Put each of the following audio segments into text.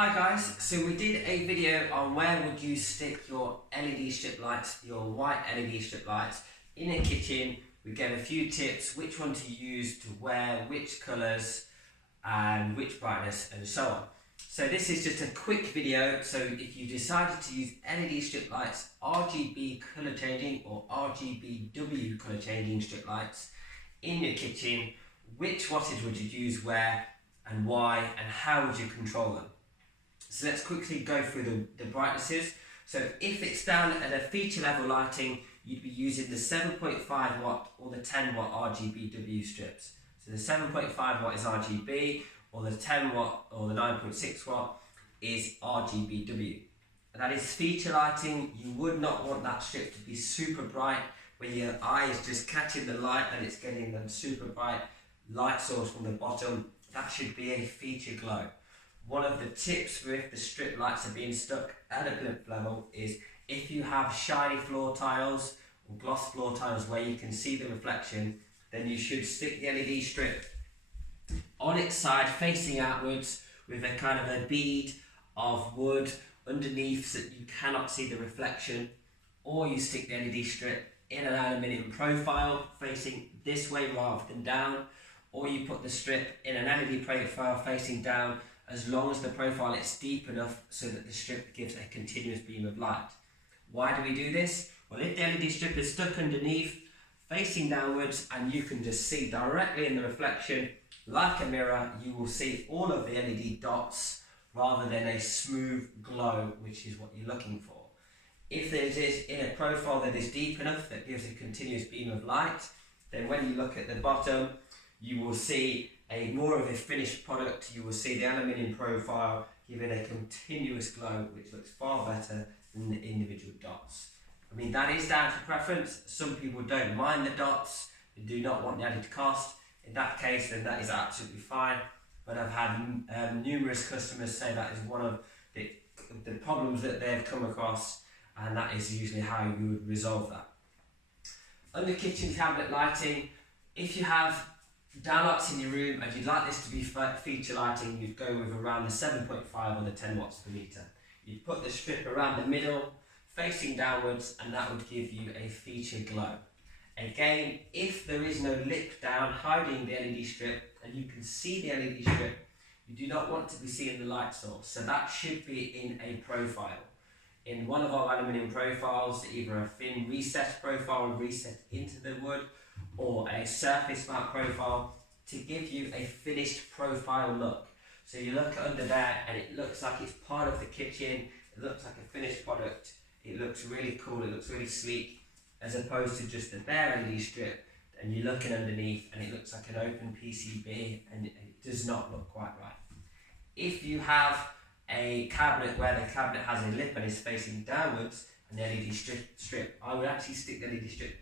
Hi guys, so we did a video on where would you stick your LED strip lights, your white LED strip lights in a kitchen. We gave a few tips, which one to use, to wear, which colours and which brightness and so on. So this is just a quick video, so if you decided to use LED strip lights, RGB colour changing or RGBW colour changing strip lights in your kitchen, which wattage would you use where and why, and how would you control them? So let's quickly go through the brightnesses. So if it's down at a feature level lighting, you'd be using the 7.5 watt or the 10 watt RGBW strips. So the 7.5 watt is RGB, or the 10 watt or the 9.6 watt is RGBW. And that is feature lighting. You would not want that strip to be super bright where your eye is just catching the light and it's getting the super bright light source from the bottom. That should be a feature glow. One of the tips for if the strip lights are being stuck at a blimp level is if you have shiny floor tiles or gloss floor tiles where you can see the reflection, then you should stick the LED strip on its side facing outwards with a kind of a bead of wood underneath so that you cannot see the reflection, or you stick the LED strip in an aluminium profile facing this way rather than down, or you put the strip in an LED profile facing down as long as the profile is deep enough so that the strip gives a continuous beam of light. Why do we do this? Well, if the LED strip is stuck underneath, facing downwards, and you can just see directly in the reflection, like a mirror, you will see all of the LED dots rather than a smooth glow, which is what you're looking for. If there is in a profile that is deep enough that gives a continuous beam of light, then when you look at the bottom, you will see more of a finished product. You will see the aluminium profile giving a continuous glow, which looks far better than the individual dots. I mean, that is down to preference. Some people don't mind the dots, they do not want the added cost. In that case, then that is absolutely fine. But I've had numerous customers say that is one of the problems that they've come across, and that is usually how you would resolve that. Under kitchen cabinet lighting, if you have downlights in your room and you'd like this to be feature lighting, you'd go with around the 7.5 or the 10 watts per meter. You'd put the strip around the middle, facing downwards, and that would give you a feature glow. Again, if there is no lip down hiding the LED strip and you can see the LED strip, you do not want to be seeing the light source. So that should be in a profile. In one of our aluminium profiles, either a thin recessed profile reset into the wood, or a surface mount profile to give you a finished profile look. So you look under there and it looks like it's part of the kitchen, it looks like a finished product, it looks really cool, it looks really sleek, as opposed to just a bare LED strip and you're looking underneath and it looks like an open PCB and it does not look quite right. If you have a cabinet where the cabinet has a lip and is facing downwards and the LED strip, I would actually stick the LED strip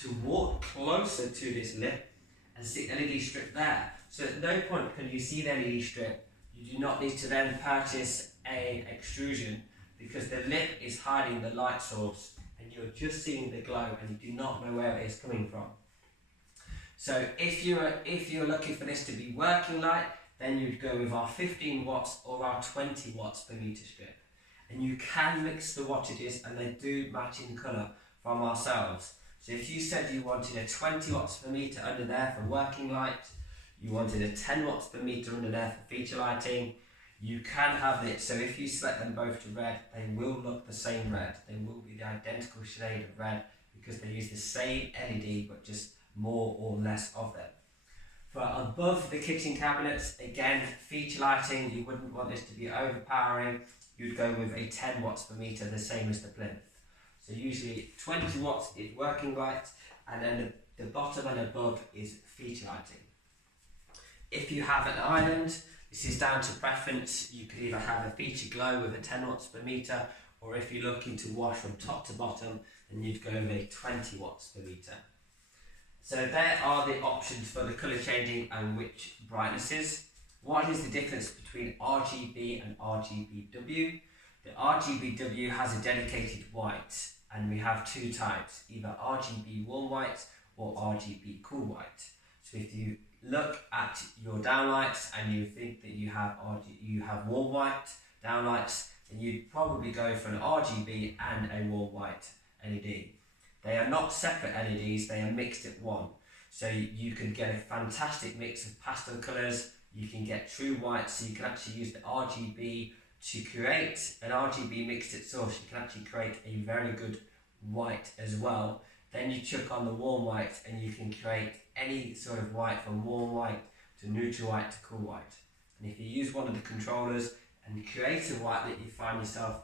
to walk closer to this lip and stick the LED strip there. So at no point can you see the LED strip. You do not need to then purchase an extrusion because the lip is hiding the light source and you're just seeing the glow and you do not know where it is coming from. So if you're looking for this to be working light, then you'd go with our 15 watts or our 20 watts per meter strip. And you can mix the wattages and they do match in colour from ourselves. So if you said you wanted a 20 watts per meter under there for working light, you wanted a 10 watts per meter under there for feature lighting, you can have it. So if you select them both to red, they will look the same red. They will be the identical shade of red because they use the same LED but just more or less of them. For above the kitchen cabinets, again, feature lighting, you wouldn't want this to be overpowering. You'd go with a 10 watts per meter, the same as the plinth. So usually 20 watts is working light, and then the bottom and above is feature lighting. If you have an island, this is down to preference. You could either have a feature glow with a 10 watts per meter, or if you're looking to wash from top to bottom, then you'd go with a 20 watts per meter. So there are the options for the colour changing and which brightnesses. What is the difference between RGB and RGBW? The RGBW has a dedicated white, and we have two types, either RGB warm white or RGB cool white. So if you look at your downlights and you think that you have warm white, downlights, then you'd probably go for an RGB and a warm white LED. They are not separate LEDs, they are mixed at one. So you can get a fantastic mix of pastel colours, you can get true white, so you can actually use the RGB to create an RGB mixed at source. You can actually create a very good white as well. Then you chuck on the warm white and you can create any sort of white, from warm white to neutral white to cool white. And if you use one of the controllers and create a white that you find yourself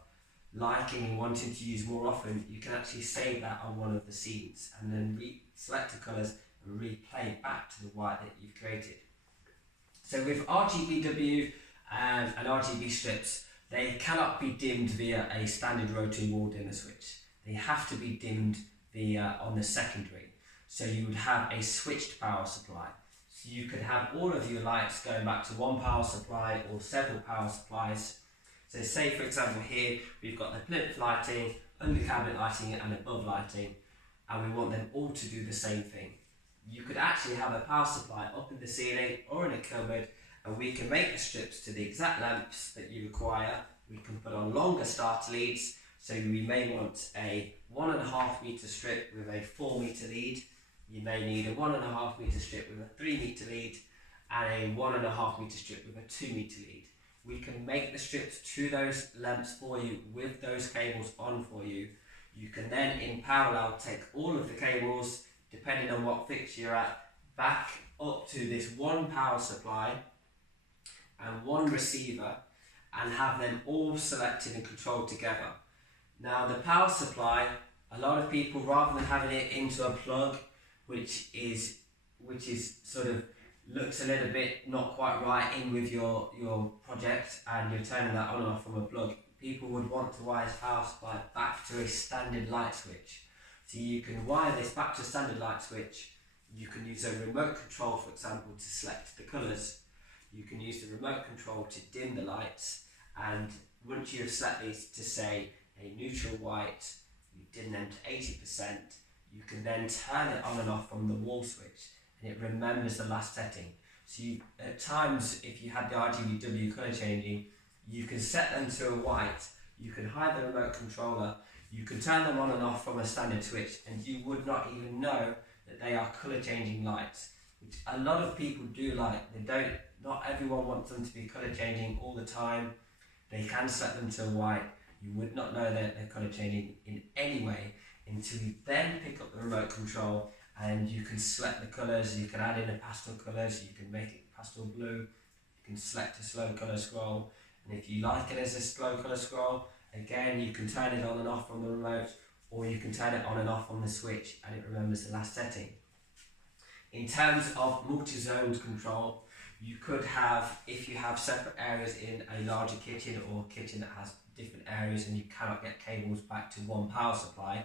liking and wanting to use more often, you can actually save that on one of the scenes and then select the colours and replay back to the white that you've created. So with RGBW and RGB strips, they cannot be dimmed via a standard rotary wall dimmer switch. They have to be dimmed via on the secondary. So you would have a switched power supply. So you could have all of your lights going back to one power supply or several power supplies. So say for example here, we've got the plinth lighting, under cabinet lighting and above lighting, and we want them all to do the same thing. You could actually have a power supply up in the ceiling or in a cupboard, and we can make the strips to the exact lamps that you require. We can put on longer starter leads, so we may want a 1.5 metre strip with a 4 metre lead. You may need a 1.5 metre strip with a 3 metre lead, and a 1.5 metre strip with a 2 metre lead. We can make the strips to those lamps for you with those cables on for you. You can then in parallel take all of the cables, depending on what fixture you're at, back up to this one power supply and one receiver, and have them all selected and controlled together. Now the power supply, a lot of people, rather than having it into a plug, which is sort of looks a little bit not quite right in with your project, and you're turning that on and off from a plug, people would want to wire this power supply back to a standard light switch. So you can wire this back to a standard light switch. You can use a remote control, for example, to select the colours. You can use the remote control to dim the lights, and once you have set these to say a neutral white, you dim them to 80%, you can then turn it on and off from the wall switch, and it remembers the last setting. So you, at times, if you had the RGBW colour changing, you can set them to a white, you can hide the remote controller, you can turn them on and off from a standard switch, and you would not even know that they are colour changing lights, which a lot of people do like. Not everyone wants them to be colour changing all the time. They can set them to white. You would not know that they're colour changing in any way until you then pick up the remote control and you can select the colours. You can add in the pastel colours, you can make it pastel blue, you can select a slow colour scroll, and if you like it as a slow colour scroll, again you can turn it on and off from the remote, or you can turn it on and off on the switch and it remembers the last setting. In terms of multi-zoned control, you could have, if you have separate areas in a larger kitchen or a kitchen that has different areas and you cannot get cables back to one power supply,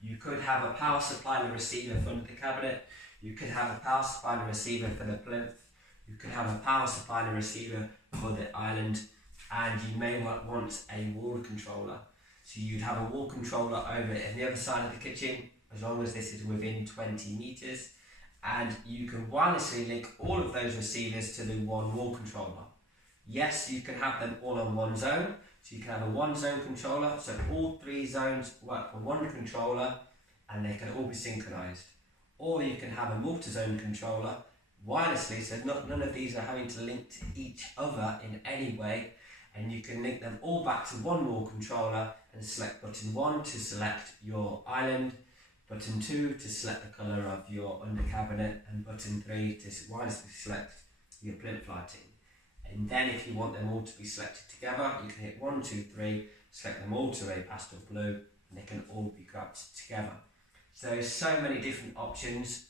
you could have a power supply and a receiver for the cabinet, you could have a power supply and a receiver for the plinth, you could have a power supply and a receiver for the island, and you may want a wall controller. So you'd have a wall controller over on the other side of the kitchen, as long as this is within 20 metres, and you can wirelessly link all of those receivers to the one wall controller. Yes, you can have them all on one zone, so you can have a one zone controller, so all 3 zones work for one controller and they can all be synchronized. Or you can have a multi-zone controller wirelessly, so none of these are having to link to each other in any way, and you can link them all back to one wall controller and select button 1 to select your island, button 2 to select the colour of your under cabinet, and button 3 to wirelessly select your plinth lighting. And then if you want them all to be selected together, you can hit 1, 2, 3, select them all to a pastel blue, and they can all be grabbed together. So there's so many different options.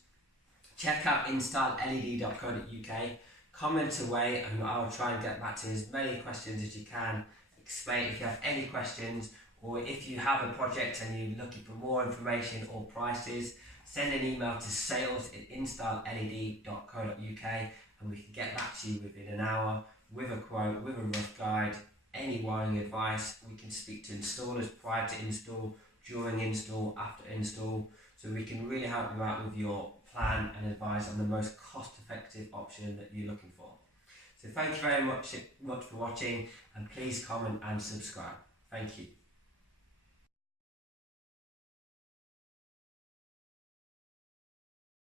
Check out InStyle LED.co.uk, comment away, and I'll try and get back to as many questions as you can. Explain if you have any questions, or if you have a project and you're looking for more information or prices, send an email to sales@InStyleLED.co.uk, and we can get back to you within an hour with a quote, with a rough guide, any wiring advice. We can speak to installers prior to install, during install, after install, so we can really help you out with your plan and advise on the most cost-effective option that you're looking for. So thank you very much for watching, and please comment and subscribe. Thank you.